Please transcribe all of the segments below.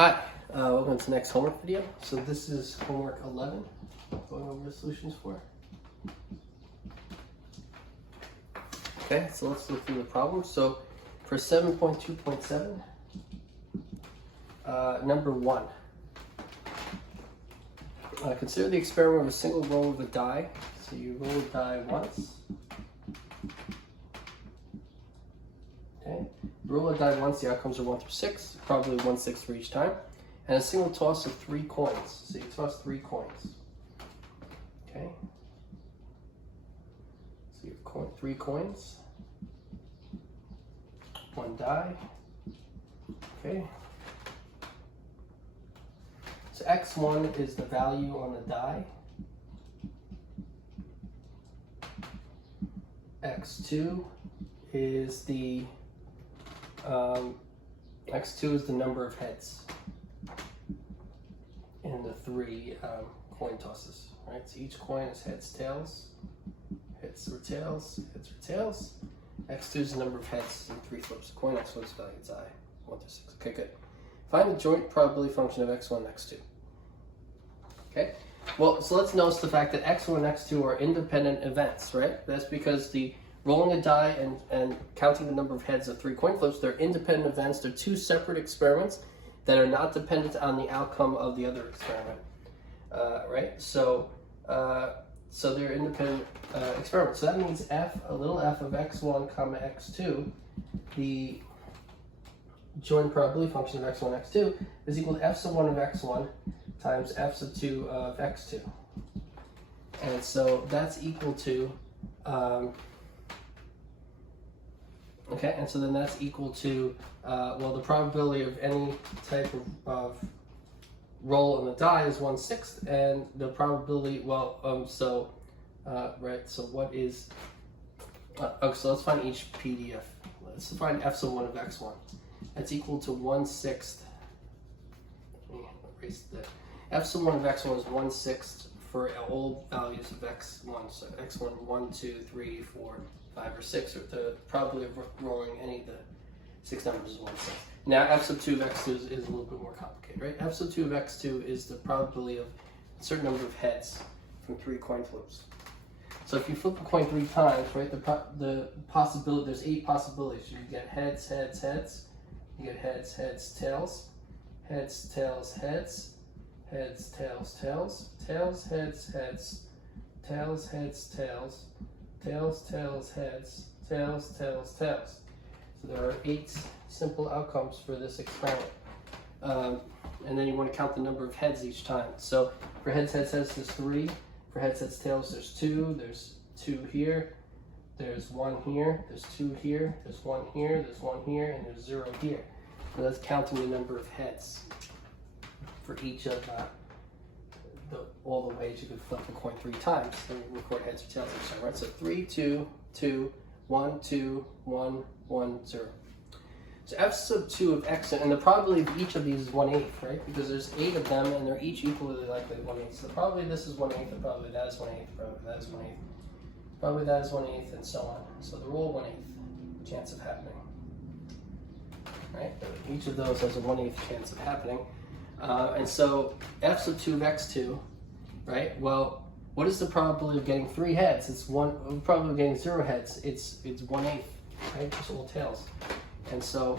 Hi, welcome to the next homework video. So this is homework 11, going over the solutions for. Okay, so let's look through the problem. So for 7.2.7, number 1, consider the experiment of a single roll of a die. So you roll a die once. Okay, roll a die once, the outcomes are 1 through 6, probably 1/6 for each time, and a single toss of 3 coins. So you toss 3 coins. Okay, so you have 3 coins, 1 die. Okay, so x1 is the value on the die, x2 is the x2 is the number of heads in the 3 coin tosses, right? So each coin is heads, tails, heads or tails, heads or tails. x2 is the number of heads in 3 flips. The coin x1's value is I, 1 through 6. Okay, good. Find the joint probability function of x1 and x2. Okay, well, so let's notice the fact that x1 and x2 are independent events, right? That's because the rolling a die and counting the number of heads of 3 coin flips, they're independent events. They're 2 separate experiments that are not dependent on the outcome of the other experiment, right? So they're independent experiments. So that means a little f of x1 comma x2, the joint probability function of x1 x2 is equal to f sub 1 of x1 times f sub 2 of x2. And so that's equal to okay, and so then that's equal to, well, the probability of any type of roll on the die is 1/6, and the probability, well, right, so what is, okay, so let's find each PDF. Let's find f sub 1 of x1. That's equal to 1/6, let me erase that. F sub 1 of x1 is 1/6 for all values of x1, so x1, 1, 2, 3, 4, 5, or 6, or the probability of rolling any of the 6 numbers is 1/6. Now f sub 2 of x2 is a little bit more complicated, right? F sub 2 of x2 is the probability of a certain number of heads from 3 coin flips. So if you flip a coin 3 times, right, the possibility, there's 8 possibilities. You get heads, heads, heads. You get heads, heads, tails, heads, tails, heads, heads, tails, tails, tails, heads, heads, tails, heads, tails, tails, tails, heads, tails, tails, tails. So there are 8 simple outcomes for this experiment. And then you want to count the number of heads each time. So for heads, heads, heads, there's 3. For heads, heads, tails, there's 2. There's 2 here. There's 1 here. There's 2 here. There's 1 here. There's 1 here. And there's 0 here. So that's counting the number of heads for each of all the ways you could flip a coin 3 times and record heads or tails each time, right? So 3, 2, 2, 1, 2, 1, 1, 0. So f sub 2 of x, and the probability of each of these is 1/8, right? Because there's 8 of them and they're each equally likely 1/8. So probably this is 1/8, and probably that is 1/8, probably that is 1/8, probably that is 1/8, and so on. So the rule 1/8 chance of happening, right? Each of those has a 1/8 chance of happening. And so f sub 2 of x2, right? Well, what is the probability of getting 3 heads? It's the probability of getting 0 heads. It's 1/8, right? Just all tails. And so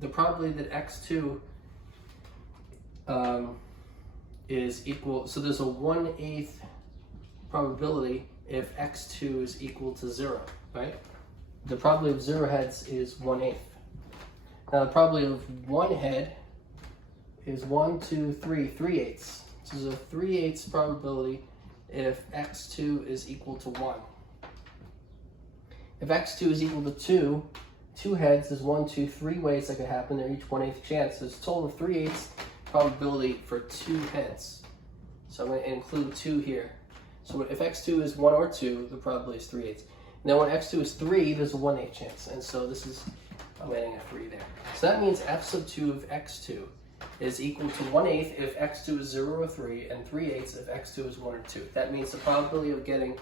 the probability that x2 is equal, so there's a 1/8 probability if x2 is equal to 0, right? The probability of 0 heads is 1/8. Now the probability of 1 head is 1, 2, 3, 3/8. So there's a 3/8 probability if x2 is equal to 1. If x2 is equal to 2 heads, there's 1, 2, 3 ways that could happen. They're each 1/8 chance. There's a total of 3/8 probability for 2 heads. So I'm going to include 2 here. So if x2 is 1 or 2, the probability is 3/8. Now when x2 is 3, there's a 1/8 chance. And so this is, I'm adding a 3 there. So that means f sub 2 of x2 is equal to 1/8 if x2 is 0 or 3, and 3/8 if x2 is 1 or 2. That means the probability of getting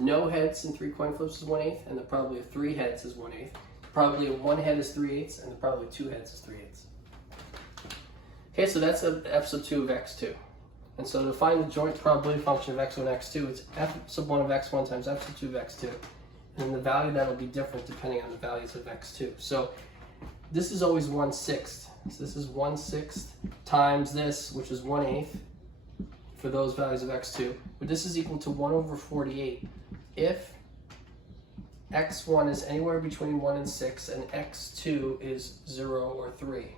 no heads in 3 coin flips is 1/8, and the probability of 3 heads is 1/8. The probability of 1 head is 3/8, and the probability of 2 heads is 3/8. Okay, so that's f sub 2 of x2. And so to find the joint probability function of x1 and x2, it's f sub 1 of x1 times f sub 2 of x2. And the value that'll be different depending on the values of x2. So this is always 1/6. So this is 1/6 times this, which is 1/8 for those values of x2. But this is equal to 1/48 if x1 is anywhere between 1 and 6 and x2 is 0 or 3.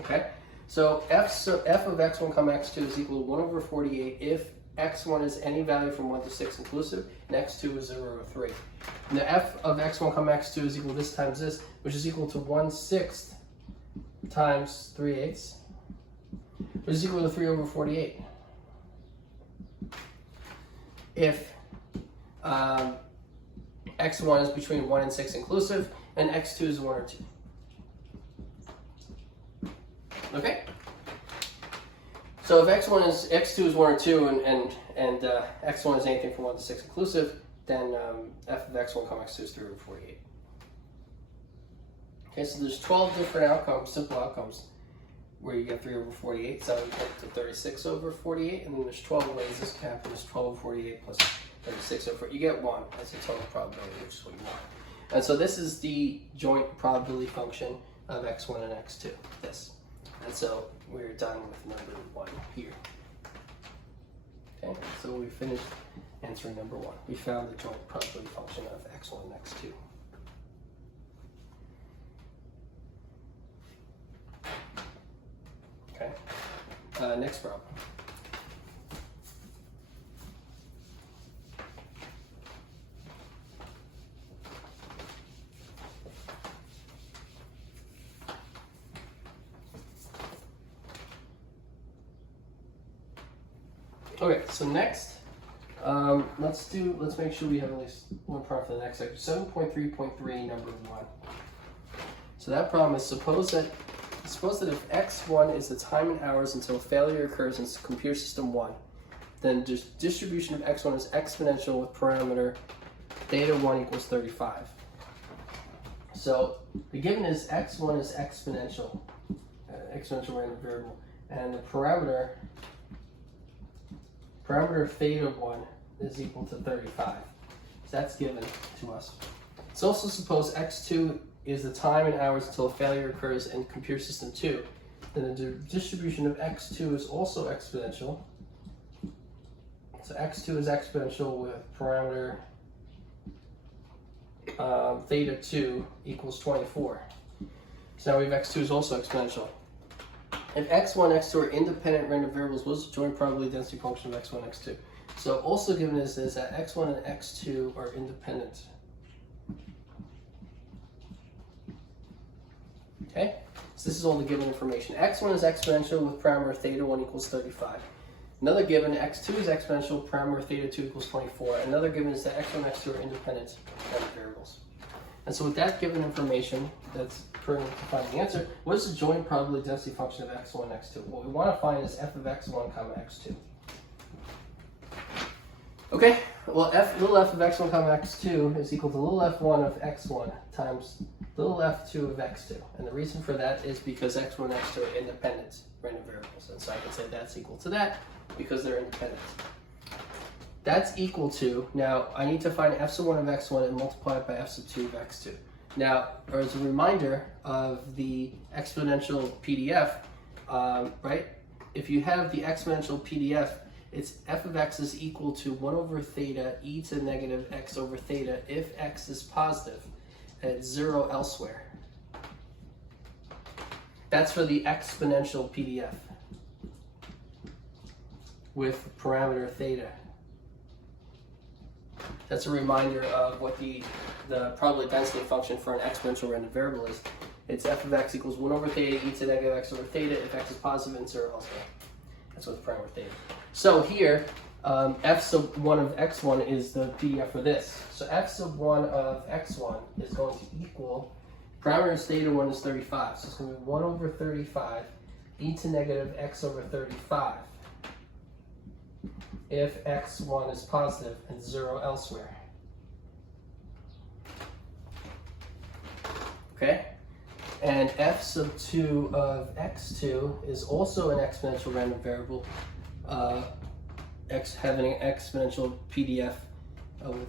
Okay? So f of x1 comma x2 is equal to 1/48 if x1 is any value from 1 to 6 inclusive, and x2 is 0 or 3. And the f of x1 comma x2 is equal to this times this, which is equal to 1/6 times 3/8, which is equal to 3/48. If x1 is between 1 and 6 inclusive, and x2 is 1 or 2. Okay? So if x2 is 1 or 2 and x1 is anything from 1 to 6 inclusive, then f of x1 comma x2 is 3/48. Okay, so there's 12 different outcomes, simple outcomes, where you get 3/48, so you get to 36/48, and then there's 12 ways this can happen. There's 12/48 plus 36/48. You get 1 as a total probability, which is what you want. And so this is the joint probability function of x1 and x2, this. And so we're done with number 1 here. Okay, so we finished answering number 1. We found the joint probability function of x1 and x2. Okay, next problem. Okay, so next, let's make sure we have at least one problem for the next section. 7.3.3, number 1. So that problem is suppose that if x1 is the time in hours until failure occurs in computer system 1, then the distribution of x1 is exponential with parameter theta 1 equals 35. So the given is x1 is exponential random variable, and the parameter theta 1 is equal to 35. So that's given to us. Let's also suppose x2 is the time in hours until a failure occurs in computer system 2. Then the distribution of x2 is also exponential. So x2 is exponential with parameter theta 2 equals 24. So now we have x2 is also exponential. If x1 and x2 are independent random variables, what's the joint probability density function of x1 and x2? So also given is that x1 and x2 are independent. Okay, so this is all the given information. x1 is exponential with parameter theta 1 equals 35. Another given, x2 is exponential, parameter theta 2 equals 24. Another given is that x1 and x2 are independent random variables. And so with that given information, that's pretty much to find the answer. What is the joint probability density function of x1 and x2? What we want to find is f of x1 comma x2. Okay, well little f of x1 comma x2 is equal to little f1 of x1 times little f2 of x2. And the reason for that is because x1 and x2 are independent random variables. And so I can say that's equal to that because they're independent. That's equal to, now I need to find f sub 1 of x1 and multiply it by f sub 2 of x2. Now, as a reminder of the exponential PDF, right? If you have the exponential PDF, it's f of x is equal to 1 over theta e to the negative x over theta if x is positive and it's 0 elsewhere. That's for the exponential PDF with parameter theta. That's a reminder of what the probability density function for an exponential random variable is. It's f of x equals 1 over theta e to the negative x over theta if x is positive and 0 elsewhere. That's what the parameter theta. So here, f sub 1 of x1 is the PDF for this. So f sub 1 of x1 is going to equal, parameter theta 1 is 35. So it's going to be 1 over 35 e to negative x over 35 if x1 is positive and 0 elsewhere. Okay? And f sub 2 of x2 is also an exponential random variable, having an exponential PDF with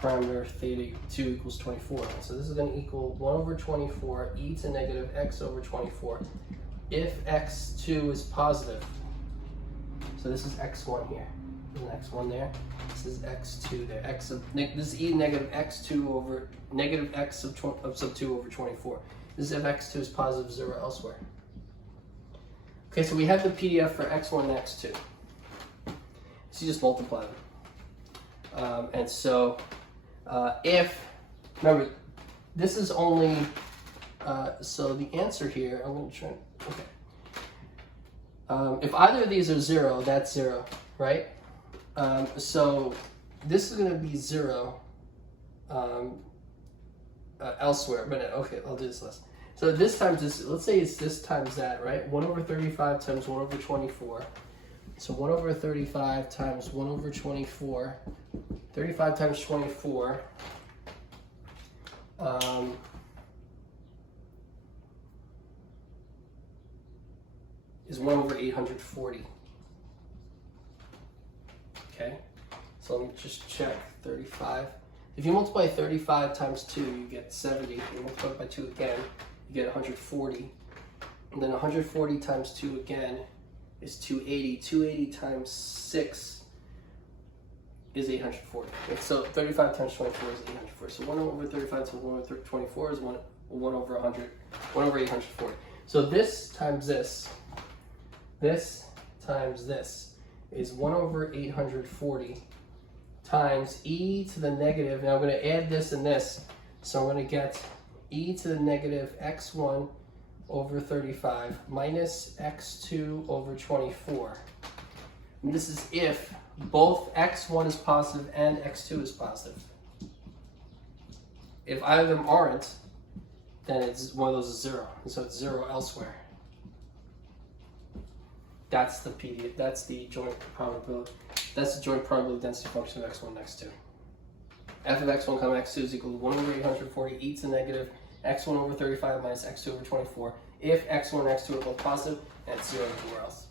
parameter theta 2 equals 24. So this is going to equal 1 over 24 e to negative x over 24 if x2 is positive. So this is x1 here. There's an x1 there. This is x2 there. This is e negative x2 over negative x sub 2 over 24. This is if x2 is positive 0 elsewhere. Okay, so we have the PDF for x1 and x2. So you just multiply them. And so remember, this is only, so the answer here, I'm going to try, okay. If either of these are 0, that's 0, right? So this is going to be 0 elsewhere, but okay, I'll do this last. So this times this, let's say it's this times that, right? 1 over 35 times 1 over 24. So 1 over 35 times 1 over 24. 35 times 24 is 1 over 840. Okay, so let me just check 35. If you multiply 35 times 2, you get 70. If you multiply it by 2 again, you get 140. And then 140 times 2 again is 280. 280 times 6 is 840. And so 35 times 24 is 840. So 1 over 35 times 1 over 24 is 1 over 100, 1 over 840. So this times this times this is 1 over 840 times e to the negative. Now I'm going to add this and this. So I'm going to get e to the negative x1 over 35 minus x2 over 24. And this is if both x1 is positive and x2 is positive. If either of them aren't, then it's one of those is 0. And so it's 0 elsewhere. That's the PDF. That's the joint probability. That's the joint probability density function of x1 and x2. F of x1 comma x2 is equal to 1 over 840 e to the negative x1 over 35 minus x2 over 24 if x1 and x2 are both positive and it's 0 everywhere else.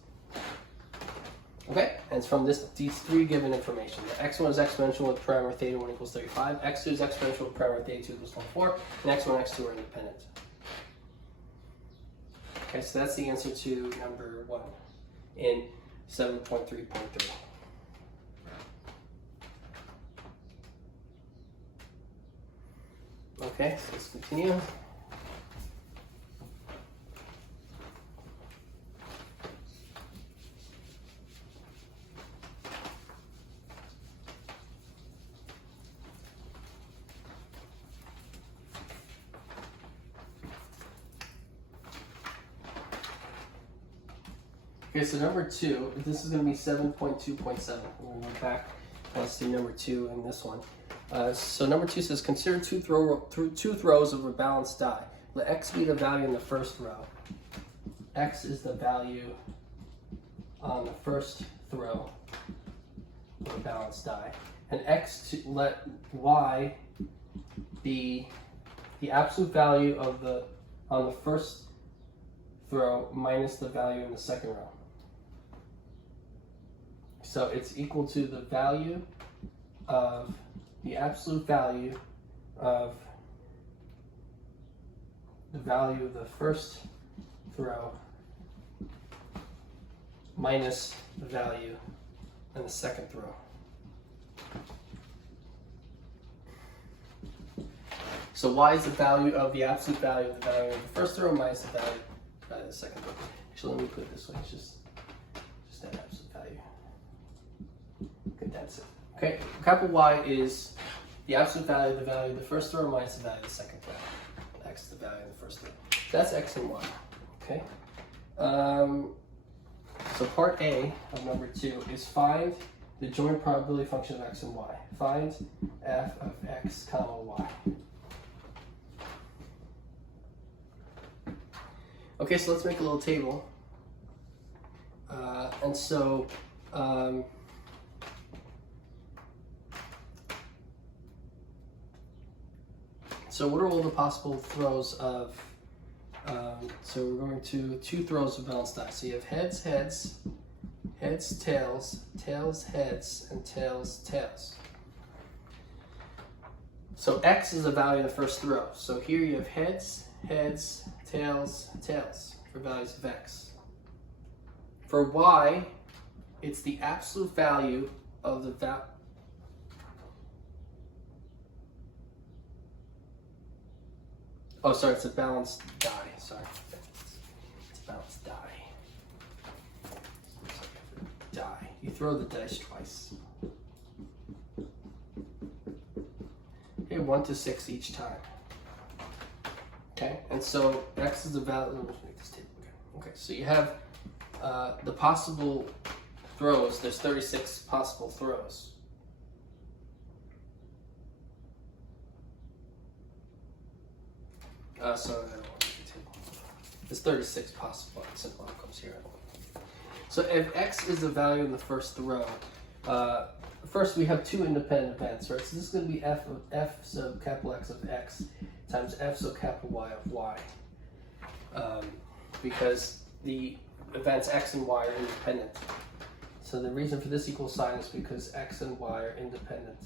Okay, and it's from these three given information. The x1 is exponential with parameter theta 1 equals 35, x2 is exponential with parameter theta 2 equals 24, and x1 and x2 are independent. Okay, so that's the answer to number 1 in 7.3.3. Okay, so let's continue. Okay, so number 2, this is going to be 7.2.7. We're going to go back. Let's do number 2 in this one. So number 2 says, consider two rows of a balanced die. Let x be the value in the first row. X is the value on the first row of a balanced die. And let y be the absolute value of on the first row minus the value in the second row. So it's equal to the value of the absolute value of the value of the first row minus the value in the second row. So y is the value of the absolute value of the value of the first row minus the value of the second row. Actually, let me put it this way. It's just that absolute value. Okay, that's it. Okay, capital Y is the absolute value of the first row minus the value of the second row. X is the value of the first row. That's X and Y. Okay. So part A of number 2 is find the joint probability function of X and Y. Find f of X comma Y. Okay, so let's make a little table. And so what are all the possible throws of So we're going to 2 throws of balanced die. So you have heads, heads, heads, tails, tails, heads, and tails, tails. So X is a value in the first throw. So here you have heads, heads, tails, tails for values of X. For Y, it's the absolute value of the it's a balanced die. Sorry. It's a balanced die. Die. You throw the dice twice. Okay, 1 to 6 each time. Okay, and so X is the value. Let's make this table again. Okay, so you have the possible throws. There's 36 possible throws. So I don't want to make a table. There's 36 possible simple outcomes here. So if X is the value in the first throw, first we have 2 independent events, right? So this is going to be F sub capital X of X times F sub capital Y of Y. Because the events X and Y are independent. So the reason for this equal sign is because X and Y are independent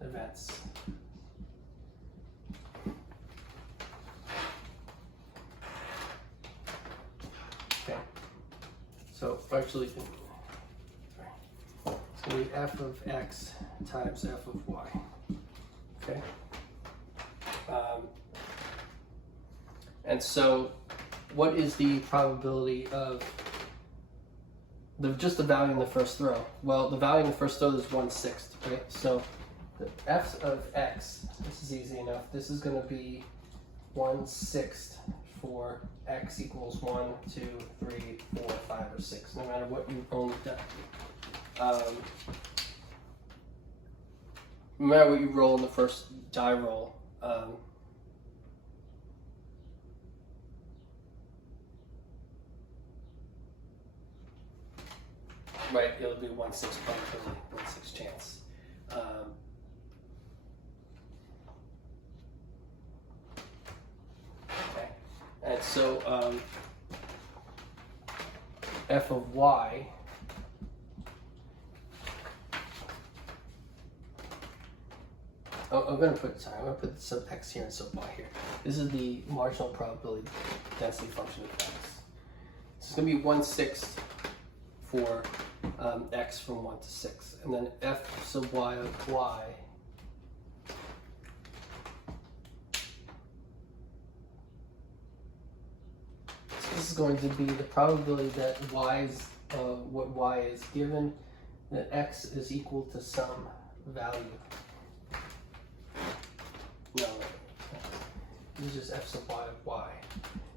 events. Okay. So actually, it's going to be F of X times F of Y. Okay. And so, what is the probability of just the value in the first throw? Well, the value in the first throw is 1/6, right? So the F of X, this is easy enough. This is going to be 1/6 for X equals 1, 2, 3, 4, 5, or 6, no matter what you roll with that. No matter what you roll in the first die roll, right, it'll be 1/6 probability, 1/6 chance. Okay, and so F of Y I'm going to put sub X here and sub Y here. This is the marginal probability density function of X. It's going to be 1/6 for X from 1 to 6, and then F sub Y of Y so this is going to be the probability that what Y is given that X is equal to some value. No, this is just F sub Y of Y.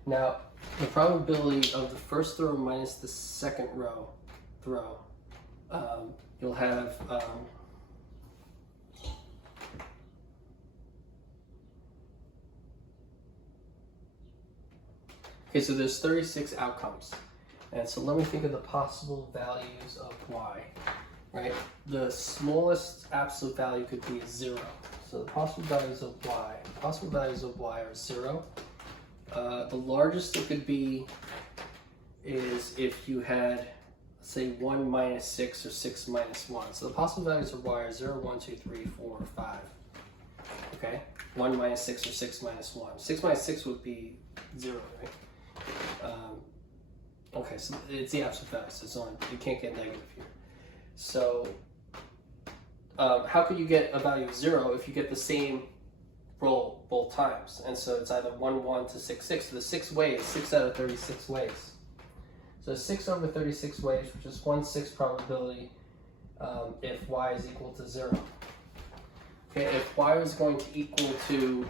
Now, the probability of the first throw minus the second throw, you'll have okay, so there's 36 outcomes. And so let me think of the possible values of Y, right? The smallest absolute value could be 0. So the possible values of Y are 0. The largest it could be is if you had, say, 1 minus 6 or 6 minus 1. So the possible values of Y are 0, 1, 2, 3, 4, 5. Okay? 1 minus 6 or 6 minus 1. 6 minus 6 would be 0, right? Okay, so it's the absolute value, so you can't get negative here. So how could you get a value of 0 if you get the same roll both times? And so it's either 1, 1 to 6, 6. So the 6 ways, 6 out of 36 ways. So 6 over 36 ways, which is 1/6 probability if Y is equal to 0. Okay, if Y is going to equal to,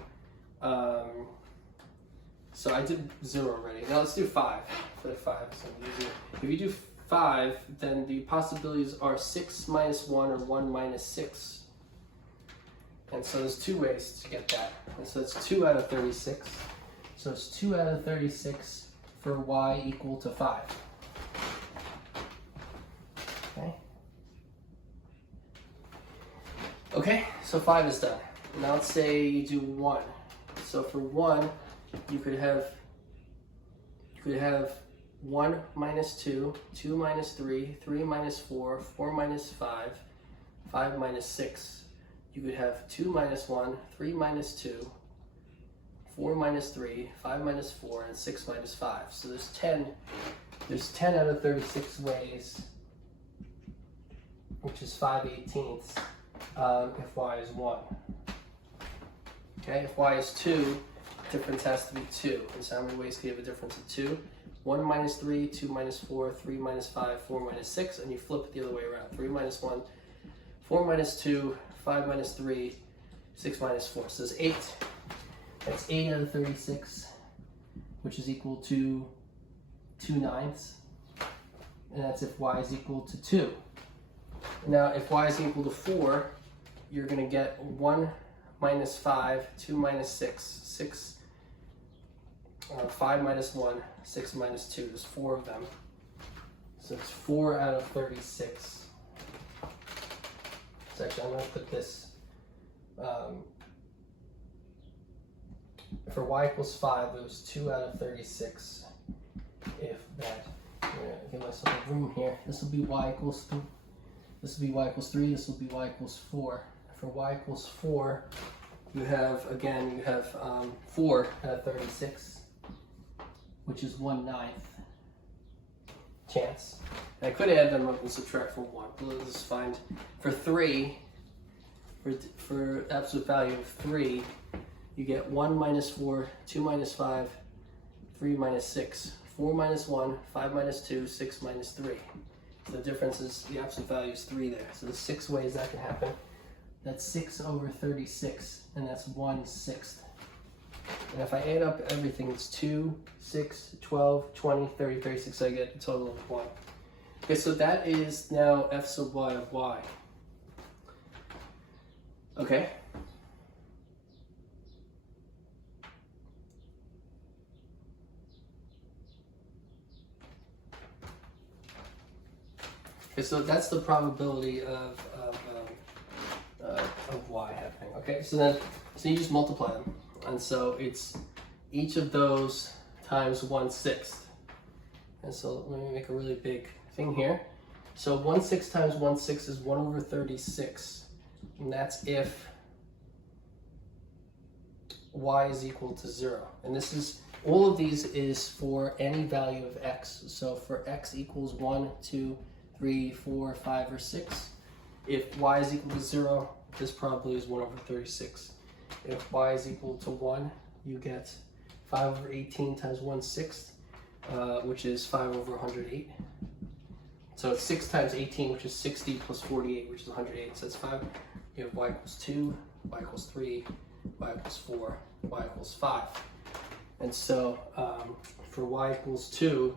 so I did 0 already. Now let's do 5. For 5, so if you do 5, then the possibilities are 6 minus 1 or 1 minus 6. And so there's 2 ways to get that. And so it's 2 out of 36. So it's 2 out of 36 for Y equal to 5. Okay. Okay, so 5 is done. Now let's say you do 1. So for 1, you could have you could have 1 minus 2, 2 minus 3, 3 minus 4, 4 minus 5, 5 minus 6. You could have 2 minus 1, 3 minus 2, 4 minus 3, 5 minus 4, and 6 minus 5. So there's 10 out of 36 ways, which is 5/18 if y is 1. Okay, if y is 2, difference has to be 2. And so how many ways can you have a difference of 2? 1 minus 3, 2 minus 4, 3 minus 5, 4 minus 6, and you flip it the other way around. 3 minus 1, 4 minus 2, 5 minus 3, 6 minus 4. So there's 8. That's 8 out of 36, which is equal to 2/9. And that's if y is equal to 2. Now, if y is equal to 4, you're going to get 1 minus 5, 2 minus 6, 5 minus 1, 6 minus 2. There's 4 of them. So it's 4 out of 36. So actually, I'm going to put this, for y equals 5, it was 2 out of 36. If that, I'm going to give myself a room here. This will be y equals 3. This will be y equals 3. This will be y equals 4. For y equals 4, you have, again, you have 4 out of 36, which is 1/9 chance. And I could add them up and subtract from 1, but let's just find for 3, for absolute value of 3, you get 1 minus 4, 2 minus 5, 3 minus 6, 4 minus 1, 5 minus 2, 6 minus 3. So the difference is the absolute value is 3 there. So there's 6 ways that can happen. That's 6 over 36, and that's 1/6. And if I add up everything, it's 2, 6, 12, 20, 30, 36, so I get a total of 1. Okay, so that is now f sub y of y. Okay. Okay, so that's the probability of y happening. Okay, so you just multiply them, and so it's each of those times 1/6. And so let me make a really big thing here. So 1/6 times 1/6 is 1 over 36, and that's if y is equal to 0. And this is, all of these is for any value of x. So for x equals 1, 2, 3, 4, 5, or 6. If y is equal to 0, this probably is 1 over 36. If y is equal to 1, you get 5 over 18 times 1/6, which is 5 over 108. So it's 6 times 18, which is 60, plus 48, which is 108. So it's 5. You have y equals 2, y equals 3, y equals 4, y equals 5. And so for y equals 2,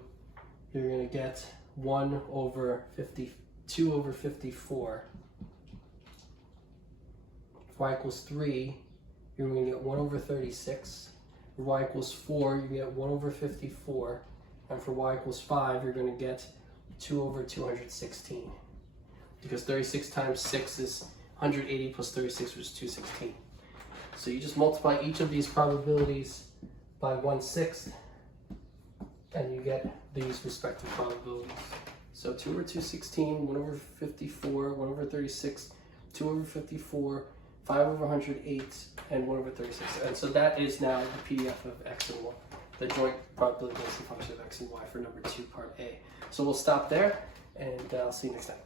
you're going to get 1 over 50, 2 over 54. If y equals 3, you're going to get 1 over 36. For y equals 4, you get 1 over 54. And for y equals 5, you're going to get 2 over 216. Because 36 times 6 is 180 plus 36, which is 216. So you just multiply each of these probabilities by 1/6, and you get these respective probabilities. So 2 over 216, 1 over 54, 1 over 36, 2 over 54, 5 over 108, and 1 over 36. And so that is now the PDF of x and y, the joint probability density function of x and y for number 2, part A. So we'll stop there, and I'll see you next time.